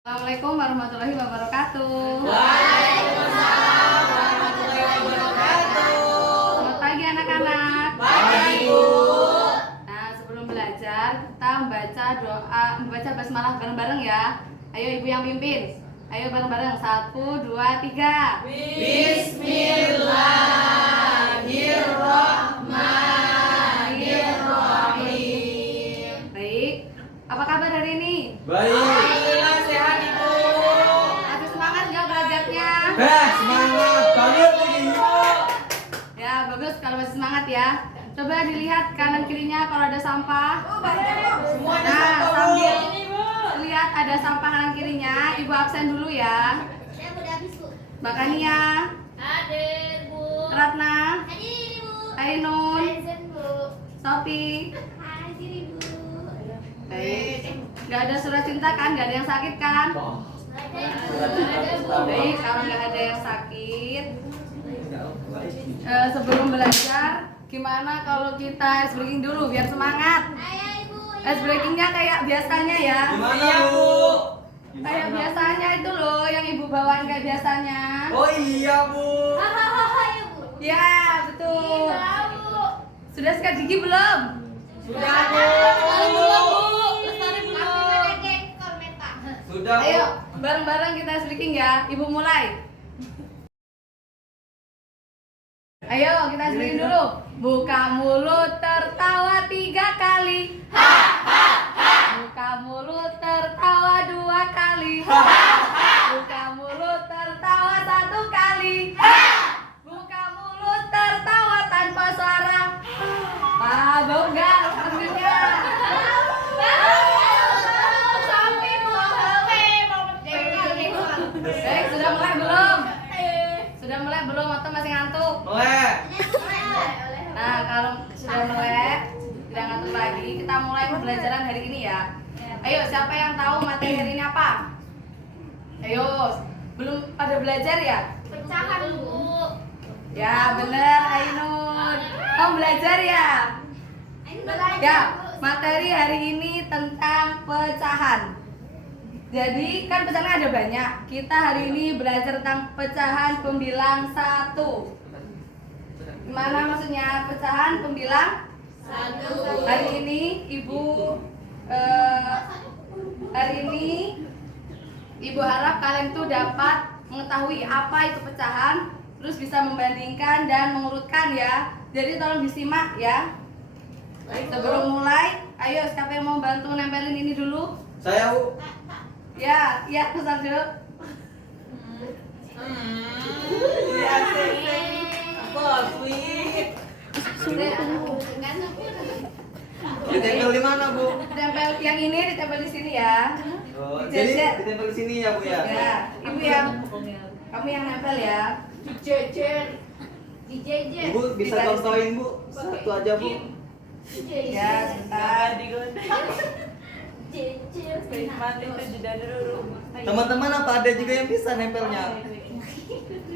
Assalamualaikum warahmatullahi wabarakatuh. Waalaikumsalam warahmatullahi wabarakatuh. Selamat pagi anak-anak. Pagi, Bu. Nah, sebelum belajar kita membaca basmalah bareng-bareng ya. Ayo ibu yang pimpin. Ayo bareng-bareng. 1, 2, 3. Bismillahirrahmanirrahim. Baik. Apa kabar hari ini? Baik. Alhamdulillah sehat, Ibu. Masih semangat nggak belajarnya? Semangat banget nih, Ibu. Ya, bagus kalau masih semangat ya. Coba dilihat kanan kirinya kalau ada sampah. Semuanya Nah, satu, Bu. sambil lihat ada sampah kanan kirinya, ibu absen dulu ya. Saya udah habis, Bu. Mbak Kania, Hadir, Bu. Ratna, Hadir, Ibu. Ainun, Present, Bu. Sofi. Hadir, Ibu. Baik. Gak ada surat cinta kan? Gak ada yang sakit kan? Ada, Bu. Baik, kalau nggak ada yang sakit, sebelum belajar, gimana kalau kita ice breaking dulu biar semangat? Ayo, Ibu. Ice breakingnya kayak biasanya ya. Gimana, Bu? Kayak biasanya itu loh yang ibu bawain kayak biasanya. Oh iya, Bu. Hahaha, ya, Bu. Ya, betul. Iya, Bu. Sudah sikat gigi belum? Sudah, Bu. Lestari belum. Tapi mana geng komentar. Sudah, Bu. Ayo, bareng-bareng kita ice breaking ya. Ibu mulai. Ayo, kita ice breaking dulu. Buka mulut tertawa 3 kali. Buka mulut tertawa 2 kali. Buka mulut tertawa 1 kali. Buka mulut tertawa tanpa suara. Bau enggak artinya? Sampai mau Baik, sudah mulai belum? Sudah mulai belum atau masih ngantuk? Oleh. Nah, kalau sudah melek, tidak ngantuk lagi, kita mulai pembelajaran hari ini ya. Ayo, siapa yang tahu materi hari ini apa? Ayo, belum pada belajar ya? Pecahan, Bu. Ya, bener, Ainun. Kamu belajar ya? Ya, materi hari ini tentang pecahan. Jadi, kan pecahannya ada banyak. Kita hari ini belajar tentang pecahan pembilang 1. Gimana maksudnya pecahan pembilang? 1. Hari ini ibu harap kalian tuh dapat mengetahui apa itu pecahan, terus bisa membandingkan dan mengurutkan ya. Jadi tolong disimak ya. Sebelum mulai, ayo siapa yang mau bantu nempelin ini dulu? Saya, Bu. Ya, iya Mas Arjo. Iya, ditempel di mana, Bu? Tempel yang ini ditempel di sini ya. Oh, Jajet. jadi ditempel di sini ya, Bu ya? Ya, ibu yang kamu yang nempel ya. Ibu bisa contohin, Bu? Satu aja, Bu. Ya, sebentar. Teman-teman apa ada juga yang bisa nempelnya?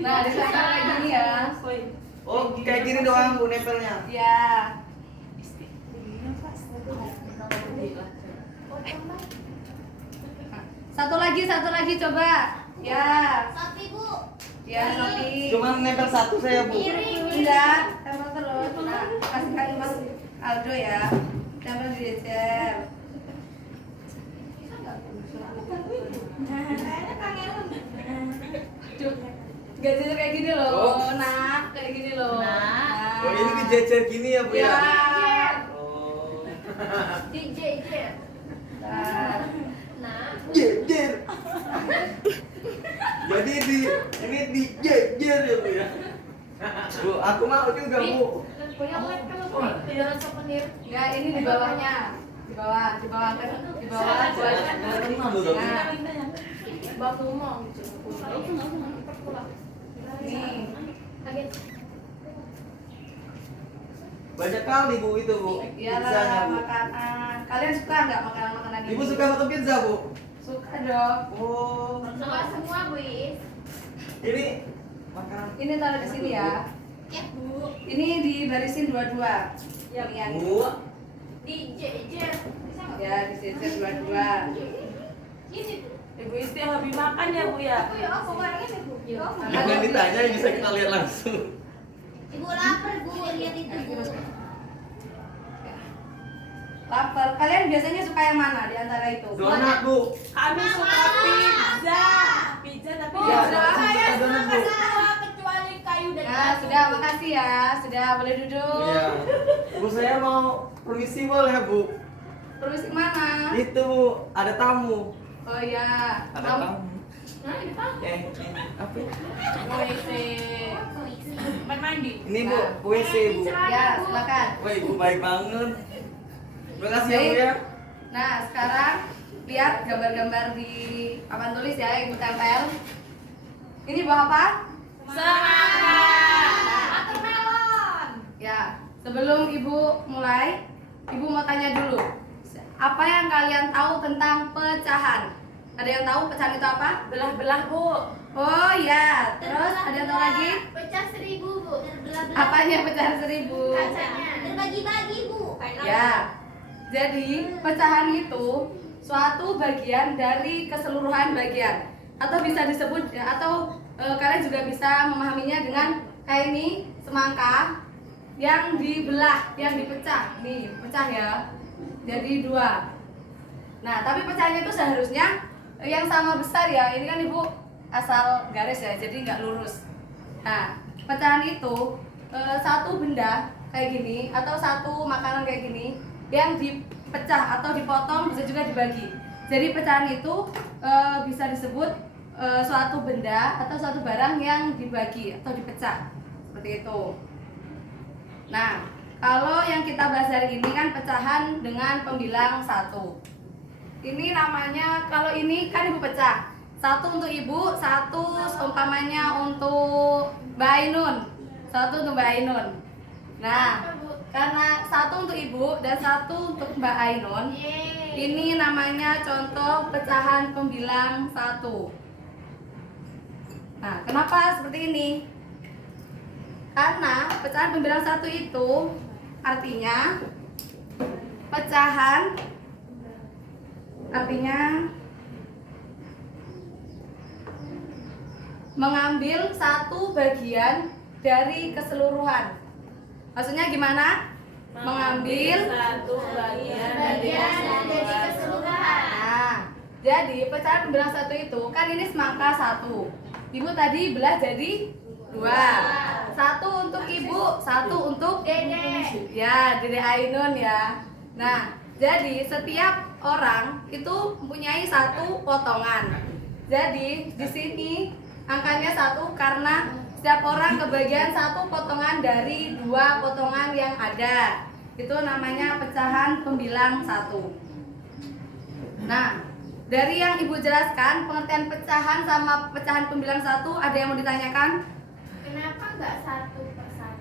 Nah, ditempel kayak gini ya. Oh, kayak gini doang, Bu, nempelnya. Ya. Satu lagi coba. Ya. Sapi, Bu. Ya, Sofi. Cuma nempel satu saya, Bu. Enggak, tempel terus. Nah, kasihkan Mas Aldo ya. Tempel di jejer. Gak jejer kayak gini loh, Oh. nak, kayak gini loh. Nah. Oh, ini dijejer gini ya, Bu ya? Ya. Oh. Nah. Jejer. Jadi ini dijejer ya, Bu ya? Bu, aku mau juga, Bu. Ya, ini di bawahnya. Di bawah kan, di bawah buat. Nah, nih. Banyak kali, Bu, itu, Bu. Iyalah, Pizzanya, Bu. makanan. Kalian suka nggak makanan-makanan ini? Ibu suka makan pizza, Bu? Suka dong. Oh. Semua, Bu. Ini makanan. Ini taruh di sini ya. Ya, Bu. Ini dibarisin dua-dua. Yang Bu. Dijejer. Ya, disejar dua-dua. Ini. Ibu Isti hobi makan ya Bu ya? Jangan ditanya, bisa kita lihat langsung. Ibu lapar Bu, lihat itu Bu. Lapar. Kalian biasanya suka yang mana di antara itu? Donat Bu. Kami suka pizza. Pizza tapi Oh, ya, sudah. saya Donat, suka Bu. semua kecuali kayu dan Nah, batu. sudah, makasih ya. Sudah, boleh duduk. Iya. Bu, saya mau permisi boleh Bu? Permisi mana? Itu Bu, ada tamu. Oh iya. Ada Kamu- tamu. Nah, ini apa? Apa? WC. Tempat mandi. Ini Bu, Nah. WC Bu. Ya, silakan. Wah, Ibu baik banget. Terima kasih ya Bu Baik. ya. Nah, sekarang lihat gambar-gambar di papan tulis ya, Ibu tempel. Ini buah apa? Semangat. Watermelon. Ya, sebelum Ibu mulai, Ibu mau tanya dulu. Apa yang kalian tahu tentang pecahan? Ada yang tahu pecahan itu apa? Belah-belah Bu. Oh iya, terus ada yang tahu lagi? Pecah 1000 Bu. Terbelah-belah. Apanya pecahan 1000? Kacanya. Terbagi-bagi Bu. Ya, jadi pecahan itu suatu bagian dari keseluruhan bagian, atau bisa disebut atau kalian juga bisa memahaminya dengan kayak ini semangka yang dibelah, yang dipecah. Nih, pecah ya. Jadi 2. Nah, tapi pecahannya itu seharusnya yang sama besar ya. Ini kan Ibu asal garis ya, jadi nggak lurus. Nah, pecahan itu satu benda kayak gini atau satu makanan kayak gini yang dipecah atau dipotong, bisa juga dibagi. Jadi pecahan itu bisa disebut suatu benda atau suatu barang yang dibagi atau dipecah, seperti itu. Nah, kalau yang kita bahas hari ini kan pecahan dengan pembilang 1. Ini namanya, kalau ini kan Ibu pecah. 1 untuk Ibu, 1 seumpamanya untuk Mbak Ainun. 1 untuk Mbak Ainun. Nah, karena 1 untuk Ibu dan 1 untuk Mbak Ainun, ini namanya contoh pecahan pembilang 1. Nah, kenapa seperti ini? Karena pecahan pembilang 1 itu artinya pecahan, artinya mengambil satu bagian dari keseluruhan. Maksudnya gimana? Mengambil satu bagian dari Dari keseluruhan. keseluruhan. Nah, jadi pecahan pembilang 1 itu kan ini semangka 1. Ibu tadi belah jadi 2. 1 untuk Ibu, 1 untuk Dede. ya, Dede Ainun ya. Nah, jadi setiap orang itu mempunyai 1 potongan. Jadi di sini angkanya 1 karena setiap orang kebagian 1 potongan dari 2 potongan yang ada. Itu namanya pecahan pembilang 1. Nah, dari yang Ibu jelaskan, pengertian pecahan sama pecahan pembilang 1, ada yang mau ditanyakan? Kenapa nggak 1/1?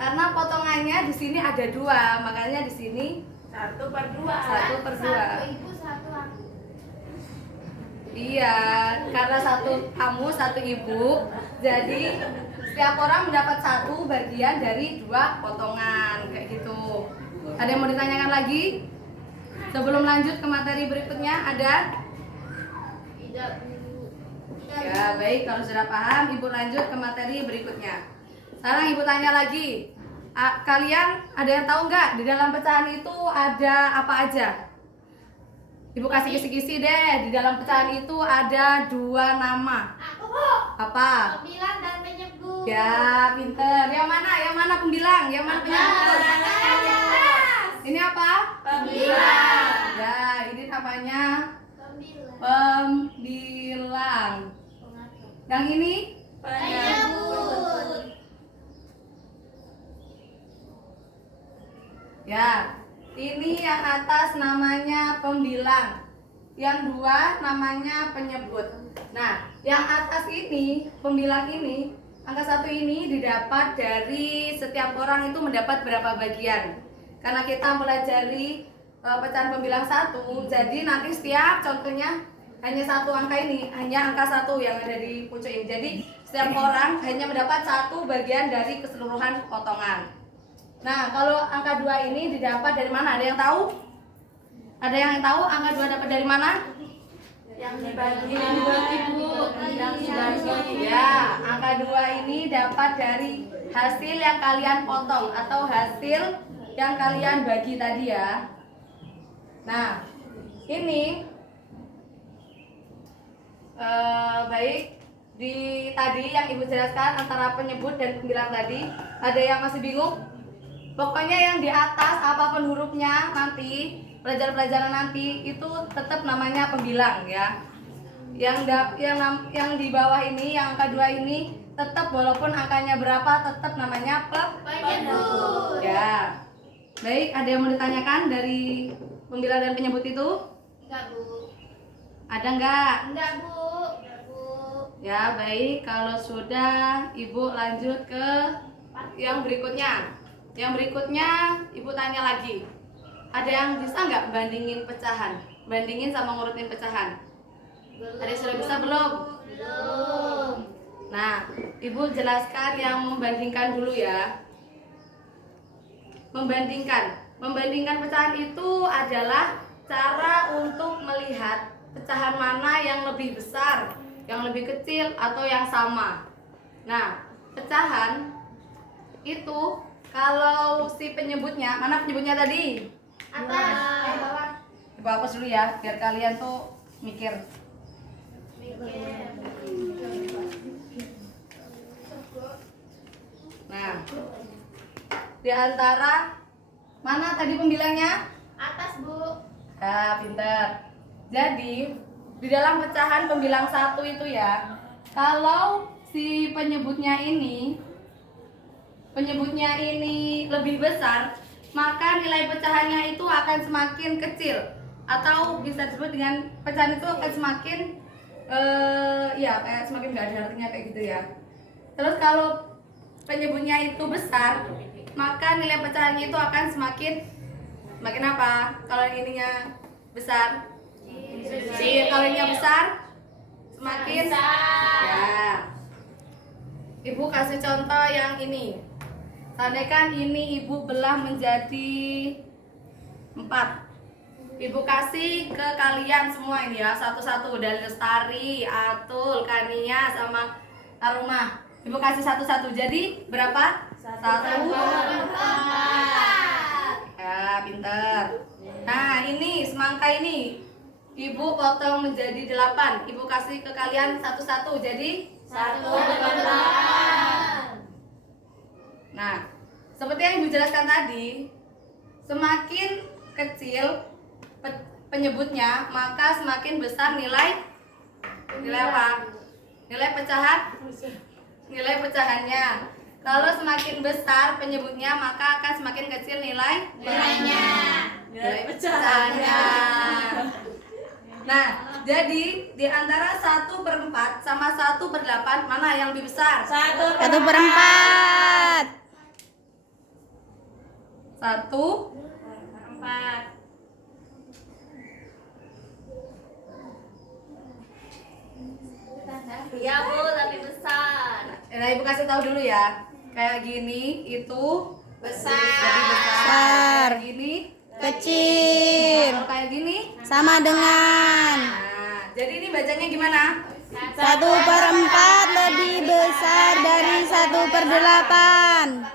Karena potongannya di sini ada 2, makanya di sini 1/2. 1/2. 1 Ibu, 1 aku. Iya, karena 1 kamu, 1 Ibu, jadi setiap orang mendapat 1 bagian dari 2 potongan, kayak gitu. Ada yang mau ditanyakan lagi? Sebelum lanjut ke materi berikutnya, ada? Tidak Bu. Tidak Ya, baik, kalau sudah paham, Ibu lanjut ke materi berikutnya. Sekarang Ibu tanya lagi, kalian ada yang tahu nggak di dalam pecahan itu ada apa aja? Ibu kasih kisi-kisi deh, di dalam pecahan itu ada 2 nama. Aku Bu. Apa? Pembilang dan penyebut. Ya, pinter. Yang mana? Yang mana pembilang? Yang mana penyebut? Ini apa? Pembilang. Ya, ini namanya Pembilang. pembilang. Yang ini? Penyebut. Ya, ini yang atas namanya pembilang. Yang 2 namanya penyebut. Nah, yang atas ini, pembilang ini, angka 1 ini didapat dari setiap orang itu mendapat berapa bagian. Karena kita mempelajari pecahan pembilang 1, jadi nanti setiap contohnya hanya 1 angka ini, hanya angka 1 yang ada di pucuk ini. Jadi setiap orang hanya mendapat 1 bagian dari keseluruhan potongan. Nah, kalau angka 2 ini didapat dari mana? Ada yang tahu? Ada yang tahu angka 2 dapat dari mana? Yang dibagi. Yang dibagi. Ya, angka 2 ini dapat dari hasil yang kalian potong atau hasil yang kalian bagi tadi ya. Nah, ini baik di tadi yang ibu jelaskan antara penyebut dan pembilang tadi, ada yang masih bingung? Pokoknya yang di atas apapun hurufnya nanti pelajaran-pelajaran nanti itu tetap namanya pembilang ya. Yang di bawah ini yang angka 2 ini tetap walaupun angkanya berapa tetap namanya Penyebut. ya. Baik, ada yang mau ditanyakan dari pembilang dan penyebut itu? Enggak, Bu. Ada enggak? Enggak, Bu. Enggak, Bu. Ya, baik. Kalau sudah, Ibu lanjut ke yang berikutnya. Yang berikutnya, Ibu tanya lagi. Ada yang bisa nggak bandingin pecahan? Bandingin sama ngurutin pecahan? Ada yang sudah bisa belum? Belum. Nah, Ibu jelaskan yang membandingkan dulu ya. Membandingkan pecahan itu adalah cara untuk melihat pecahan mana yang lebih besar, yang lebih kecil, atau yang sama. Nah, pecahan itu kalau si penyebutnya, mana penyebutnya tadi? Atas. Bawah. Coba hapus dulu ya, biar kalian tuh mikir. Nah, di antara mana tadi pembilangnya? Atas, Bu. Ya, pinter. Jadi, di dalam pecahan pembilang 1 itu ya, kalau si penyebutnya ini lebih besar, maka nilai pecahannya itu akan semakin kecil, atau bisa disebut dengan pecahan itu akan semakin ya kayak semakin nggak ada artinya kayak gitu ya. Terus kalau penyebutnya itu besar, maka nilai pecahannya itu akan semakin apa? Kalau yang ininya besar, kalau ininya besar, semakin ya. Ibu kasih contoh yang ini. Seandainya ini ibu belah menjadi 4. Ibu kasih ke kalian semua ini ya, satu-satu, dari Lestari, Atul, Kania, sama Arumah. Ibu kasih satu-satu. Jadi berapa? 1. Ya, pinter. Nah, ini semangka ini ibu potong menjadi 8. Ibu kasih ke kalian satu-satu. Jadi 1/8. nah, seperti yang ibu jelaskan tadi, semakin kecil penyebutnya, maka semakin besar nilai apa? Nilai pecahannya. Kalau semakin besar penyebutnya, maka akan semakin kecil nilai pecahannya. Nah, jadi di antara 1/4 sama 1/8 mana yang lebih besar? 1/4. 1/4. Iya, Bu, lebih besar. Nah, ibu kasih tahu dulu ya. Kayak gini itu Besar. lebih besar. Kayak gini Kecil. kalau kayak gini. Sama dengan Nah, jadi ini bacanya gimana? 1/4 lebih besar dari 1/8.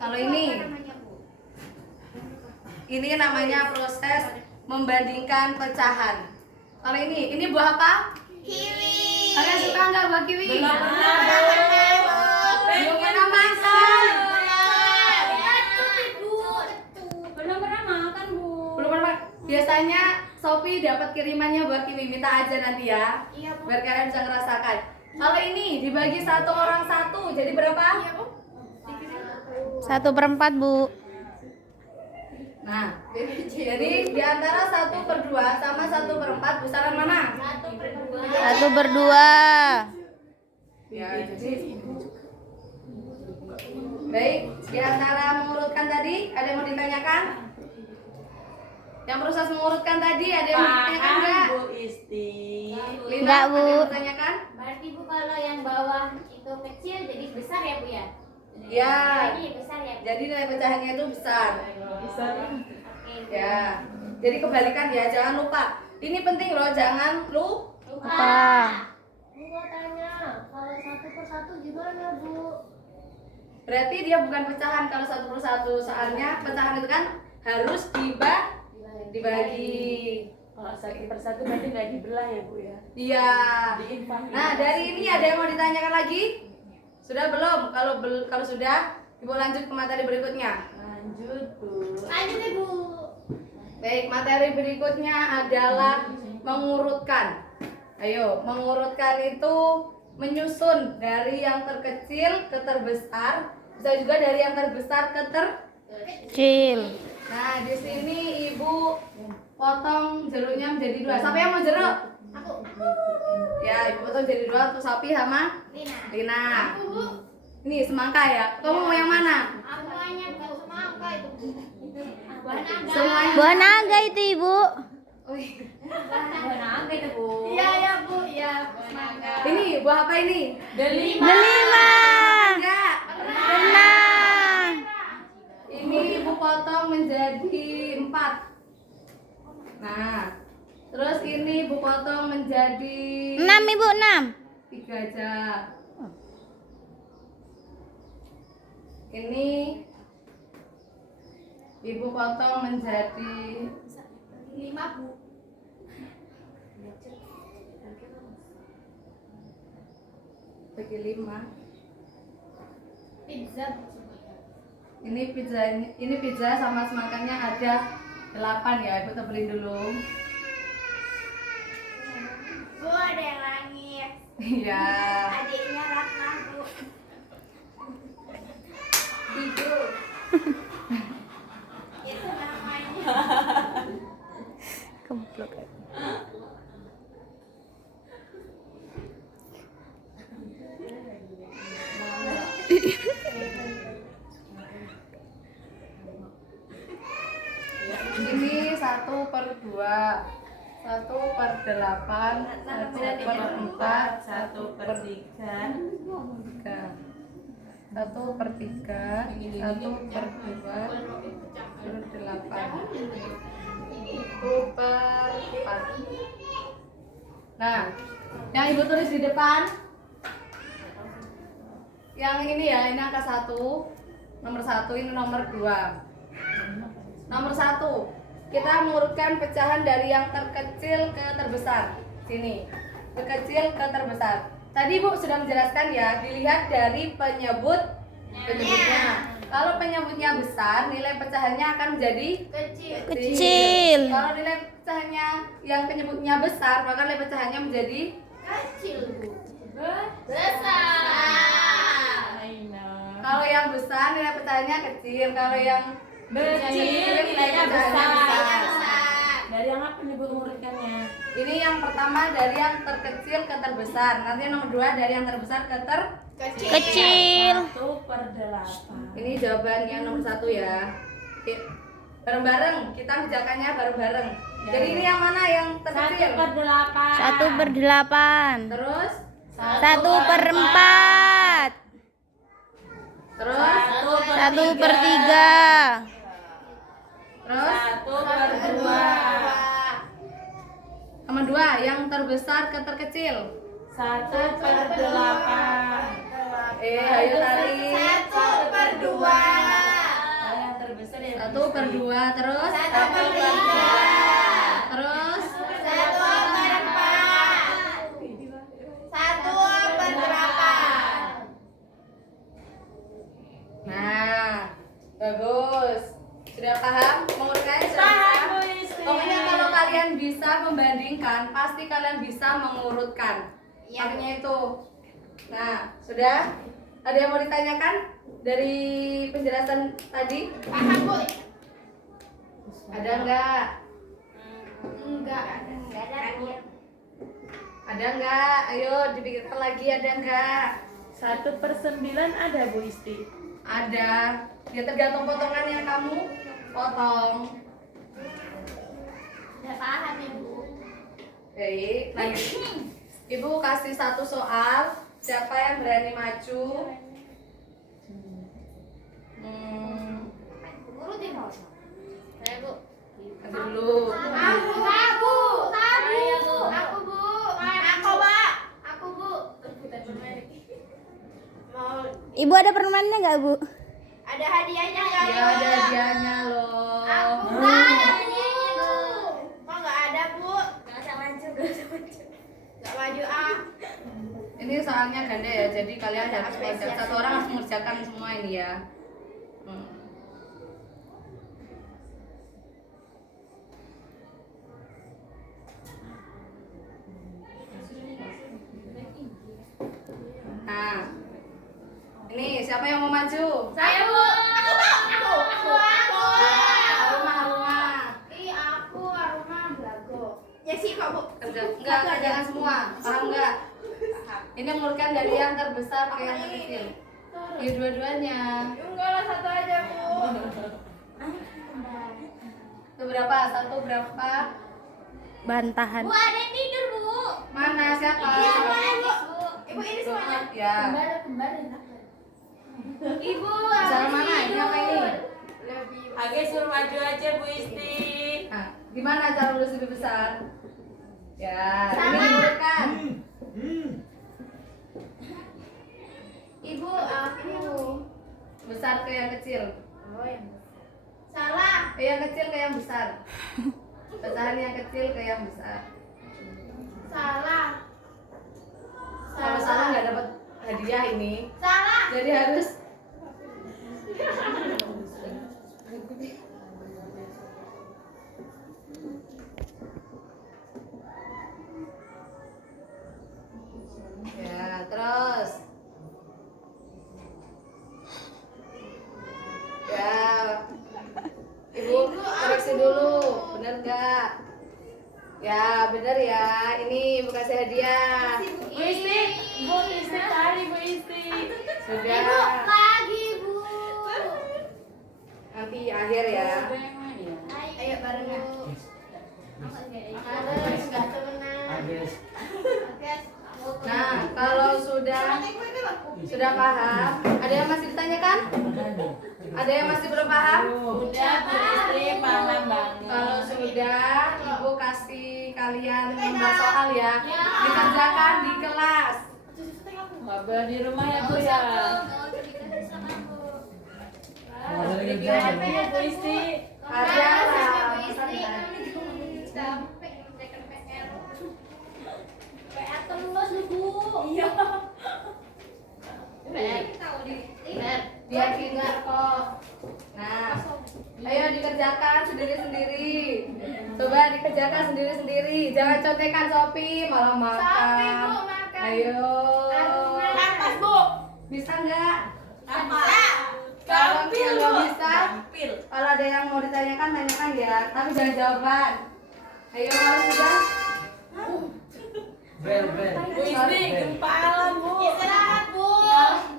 Kalau ini namanya proses membandingkan pecahan. Kalau ini buah apa? Kiwi. Kalian suka nggak buah kiwi? Belum pernah. Belum pernah makan. Belum pernah makan, Bu. Belum pernah. Biasanya Sophie dapat kirimannya buah kiwi, minta aja nanti ya. Iya, Bu. Biar kalian bisa ngerasakan. Kalau ini dibagi 1 orang 1, jadi berapa? 1/4, Bu. Nah, jadi di antara 1/2 sama 1/4 besaran mana? 1/2. Ya, jadi baik, di antara mengurutkan tadi ada yang mau ditanyakan? Yang proses mengurutkan tadi ada yang mau ditanyakan enggak? Bu Isti. Lina, Enggak, Bu. ada yang mau ditanyakan? Berarti, Bu, kalau yang bawah itu kecil jadi besar ya, Bu ya? Ya. Ini besar ya, Bu? Jadi nilai pecahannya itu besar. Bisa nih. Oke. Ya. Jadi kebalikan ya, jangan lupa. Ini penting loh, jangan Lupa. Bu mau tanya, kalau 1 per 1 gimana, Bu? berarti dia bukan pecahan kalau 1 per 1. Soalnya pecahan itu kan harus dibagi. Kalau 1 per 1 berarti nggak dibelah ya Bu ya? Iya. Diinfak. Nah, dari ini ada yang mau ditanyakan lagi? Sudah belum? Kalau sudah, Ibu lanjut ke materi berikutnya. Lanjut Bu. Lanjut, Ibu. Baik, materi berikutnya adalah mengurutkan. Ayo, mengurutkan itu menyusun dari yang terkecil ke terbesar, bisa juga dari yang terbesar ke Kecil. Nah, di sini Ibu potong jeruknya menjadi 2. Siapa yang mau jeruk? Aku. Ya, Ibu potong jadi 2 untuk Sophie sama Lina. Aku, Bu. Ini semangka ya. Kamu mau yang mana? Aku hanya bukan semangka itu, Bu. Buah naga. Semuanya. Buah naga itu, Ibu. Oh, iya. Buah naga itu, Bu. Iya ya Bu, ya. Ini buah apa ini? Delima. Delima. Enggak. Tenang. Ini Ibu potong menjadi 4. Nah, terus ini Ibu potong menjadi 6, Ibu, 6. 3 aja. Ini Ibu potong menjadi 5, Bu. bagi 5. Pizza. Ini pizza sama semangkanya ada 8 ya. Ibu tebelin dulu. Bu, ada yang nangis. Iya. Adiknya Ratna, Bu. Tidur. Itu namanya. Keblok. Ini 1/2, 1/8, 1/4, 1/3. 1/3, 1/2/8, 1/4. Nah, yang Ibu tulis di depan, yang ini ya, ini angka 1, nomor 1, ini nomor 2. Nomor 1, kita mengurutkan pecahan dari yang terkecil ke terbesar. Sini, terkecil ke terbesar. Tadi Ibu sudah menjelaskan ya, dilihat dari penyebutnya. Kalau penyebutnya besar, nilai pecahannya akan menjadi Kecil. Kalau nilai pecahannya yang penyebutnya besar, maka nilai pecahannya menjadi Kecil, Bu. Besar. Aina. kalau yang besar nilai pecahannya kecil, kalau yang Kecil nilainya pecahannya besar. Dari yang apa nih Bu mengurutkannya? Ini yang pertama dari yang terkecil ke terbesar. Nanti yang nomor 2 dari yang terbesar ke Kecil. 1/8. Ini jawabannya nomor 1 ya. Oke. Bareng-bareng, kita mengerjakannya bareng-bareng. Ya. Jadi ini yang mana yang terkecil? 1/8. 1/8. Terus 1/4. terus 1/3. terus 1/2. nomor 2 yang terbesar ke terkecil. 1/8. Ayo tarik. 1/2. Yang terbesar ya 1/2 terus 1/3. terus 1/8. Nah, bagus. Sudah paham? Mengurutkannya sudah Paham, paham? Bu Isti. Pokoknya kalau kalian bisa membandingkan, pasti kalian bisa mengurutkan. Artinya itu. Nah, sudah? Ada yang mau ditanyakan dari penjelasan tadi? Paham, Bu? Ada enggak? Enggak ada, Bu. Ada enggak? Ayo dipikirkan lagi, ada enggak? 1/9 ada Bu Isti. Ada. Ya tergantung potongan yang kamu potong. Udah paham, Ibu. Baik, lanjut. Ibu kasih 1 soal. Siapa yang berani maju? Urutin, Bu. Saya, Bu. Ambil dulu. Aku. Ibu ada permennya nggak, Bu? Ada hadiahnya nggak? Ya ada hadiahnya loh. Aku nggak ada hadiahnya Bu. Kok nggak ada Bu? Nggak usah maju. Nggak maju ah. Ini soalnya ganda ya, jadi kalian harus mengerjakan. Satu orang harus mengerjakan semua ini ya. Nah, ini siapa yang mau maju? Saya Bu. Aku. Aruma. Ih aku Aruma Blago. Ya sih kok Bu. Enggak, kerjakan semua. Paham enggak? Ini menurutkan dari yang terbesar ke yang terkecil. Ya dua-duanya. Enggak lah satu aja Bu. Itu berapa? Satu berapa? Bantahan. Bu ada yang tidur Bu. Mana siapa? Bu. Ibu ini semuanya. Ya. Kembar enak. Ibu. Cara mana? Ini apa ini? Agak suruh maju aja Bu Isti. Nah, gimana cara lulus lebih besar? Ya, ini Sama. menurutkan. Ibu aku. Besar ke yang kecil. Oh yang salah. Yang kecil ke yang besar. Pecahan yang kecil ke yang besar. Salah. Kalau salah nggak dapat hadiah ini. Salah. Jadi harus ya, terus ya, Ibu koreksi dulu, bener nggak? Ya, bener ya. Ini Ibu kasih hadiah. Bu Isti, Bu Isti tadi Bu Isti. Sudah. Ibu lagi Bu. Nanti akhir ya. Ayo barengan. Harus nggak tenang. Nah, kalau sudah paham, ada yang masih ditanyakan? Ada yang masih belum paham? Udah Bu Isti paham banget. Kalau sudah, Ibu kasih kalian membahas soal ya. Dikerjakan di kelas. Mabel di rumah ya Bu ya. Gimana ya Bu Isti? Ada lah. PA terus lu Bu. Iya. Dia ingat kok. Nah, ayo dikerjakan sendiri-sendiri. Coba dikerjakan sendiri-sendiri. Jangan contekan Sopi, malah makan. Sopi, Bu, makan. Ayo. Atas Bu. Bisa nggak? Apa? Kalau yang nggak bisa, Kampil. kalau ada yang mau ditanyakan, tanyakan ya. Tapi jangan jawaban. Ayo, kalau sudah. Bu Isti kempalan Bu. Istirahat Bu.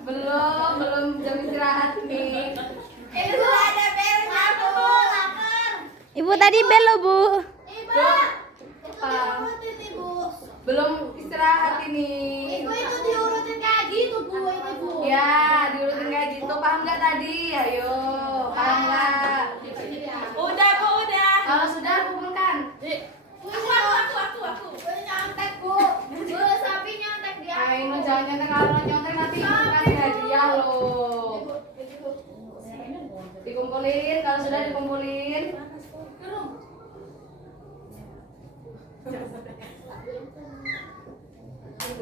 Belum jam istirahat nih. Ini tuh ada belnya Bu. Lapar. Ibu tadi bel loh, Bu. Ibu. Itu diurutin Ibu. Belum istirahat ini. Ibu itu diurutin kayak gitu Bu ini Bu. Ya, diurutin kayak gitu. Paham nggak tadi? Ayo, paham nggak? Udah Bu udah. Kalau sudah, kumpulkan. Aku. Bu nyontek Bu. Bu sapi nyontek di aku. Ayo, jangan nyontek. Kalau nyontek nanti kasih hadiah loh. Dikumpulin, kalau sudah dikumpulin.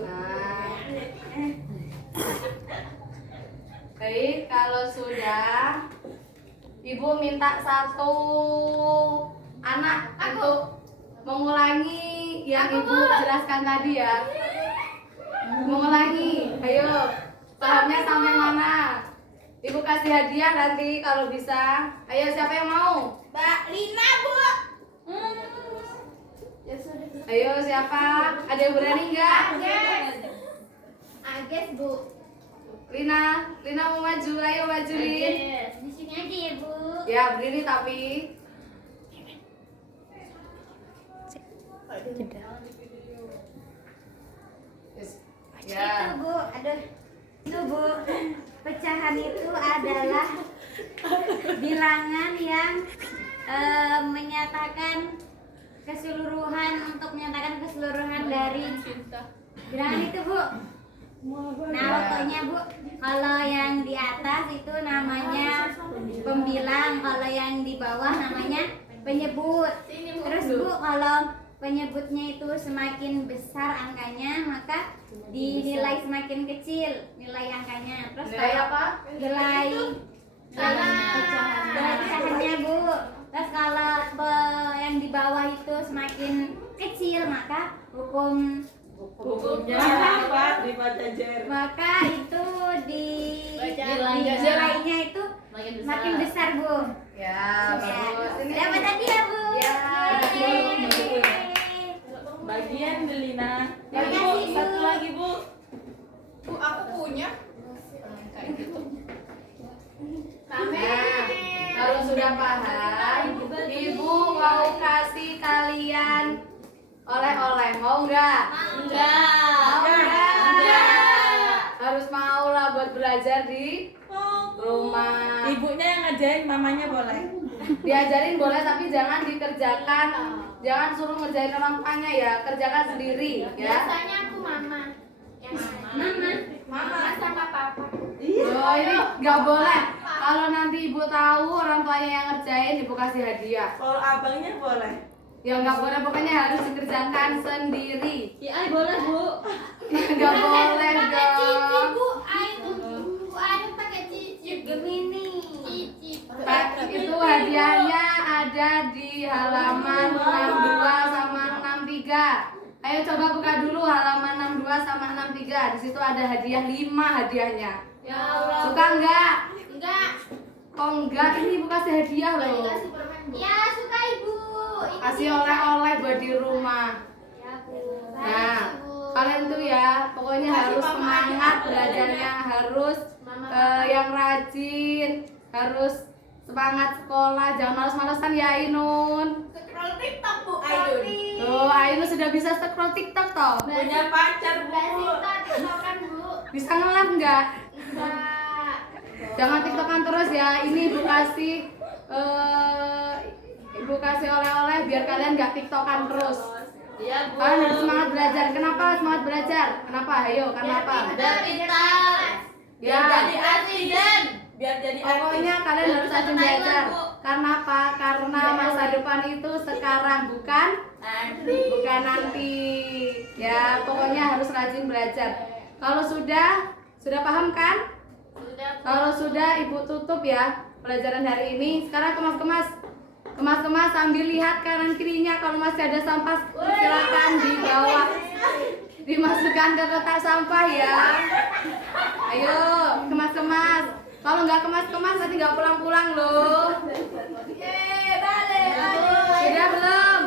Nah. Baik, kalau sudah, Ibu minta satu anak untuk mengulangi yang Ibu jelaskan tadi ya. Mengulangi, ayo, pahamnya sampai mana? Ibu kasih hadiah nanti kalau bisa. Ayo, siapa yang mau? Mbak Lina Bu. Ayo, siapa? Ada yang berani nggak? Ages Bu. Lina mau maju, ayo maju Lin. Di sini aja ya Bu. Ya, berdiri tapi. Yes. Ya. Itu Bu, aduh. Itu Bu. Pecahan itu adalah bilangan yang menyatakan keseluruhan dari bilangan itu Bu. Nah, pokoknya Bu, kalau yang di atas itu namanya pembilang, kalau yang di bawah namanya penyebut. Terus Bu, kalau penyebutnya itu semakin besar angkanya, maka dinilai semakin kecil nilai angkanya. Terus Nilai apa? Nilai pecahannya Bu. Terus kalau yang di bawah itu semakin kecil, maka Hukumnya apa? Dibaca Jer. maka itu nilainya itu makin besar Bu. Ya, bagus. Ini Dapat hadiah Bu. Ya, Yeay. Bagian Delina. Terima Bu, kasih, Bu. satu lagi Bu. Bu, aku punya. Nah, kalau sudah paham, Ibu mau kasih kalian oleh-oleh, mau nggak? Mau nggak? Harus mau lah buat belajar di rumah. Ibunya yang ngajarin, mamanya boleh. Diajarin boleh, tapi jangan dikerjakan. Jangan suruh ngerjain orang tuanya ya, kerjakan sendiri ya. Biasanya aku mama. Mama sama papa. Oh, ini nggak boleh. Kalau nanti ibu tahu orang tuanya yang ngerjain, ibu kasih hadiah. Kalau abangnya boleh. Ya nggak boleh, pokoknya harus dikerjakan sendiri. Ya, boleh Bu. Nggak boleh dong. Bu, ada pakai cicip Gemini. Cicip. Pak, itu hadiahnya ada di halaman 62 sama 63. Ayo coba buka dulu halaman 62 sama 63. Di situ ada hadiah 5 hadiahnya. Ya Allah. Suka nggak? Enggak. Kok enggak? Ini ibu kasih hadiah loh. Ya, suka Ibu. Kasih oleh-oleh buat di rumah. Ya, Bu. Nah, kalian tuh ya, pokoknya harus semangat belajarnya, harus yang rajin, harus semangat sekolah, jangan males-malesan ya Ainun. Scroll TikTok Bu. Tuh, Ainun sudah bisa scroll TikTok toh. Punya pacar Bu. TikTokan Bu. Bisa ngelap nggak? Enggak. Jangan TikTokan terus ya. Ini ibu kasih oleh-oleh biar kalian nggak TikTokan terus. Iya Bu. Kalian harus semangat belajar. Kenapa semangat belajar? Kenapa? Ayo, kenapa? Biar pintar. Biar Ya. jadi asisten. Biar jadi Pokoknya kalian harus rajin belajar. Karena apa? Karena masa depan itu sekarang, bukan nanti. Ya, pokoknya harus rajin belajar. Kalau sudah paham kan? Kalau sudah, Ibu tutup ya pelajaran hari ini. Sekarang kemas sambil lihat kanan kirinya. Kalau masih ada sampah, silakan dibawa, dimasukkan ke kotak sampah ya. Ayo, kemas. Kalau nggak kemas nanti nggak pulang loh. Sudah belum?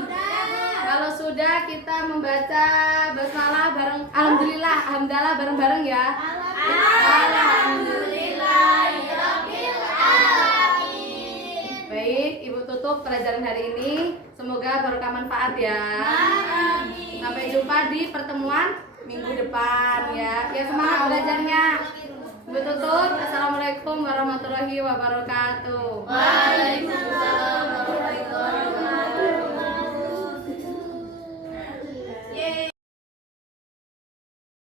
Kalau sudah, kita membaca basmalah bareng. Alhamdulillah bareng-bareng ya. Baik, Ibu tutup pelajaran hari ini. Semoga barokah manfaat ya. Sampai jumpa di pertemuan minggu depan ya. Ya, semangat belajarnya. Ibu tutup. Assalamualaikum warahmatullahi wabarakatuh. Waalaikumsalam.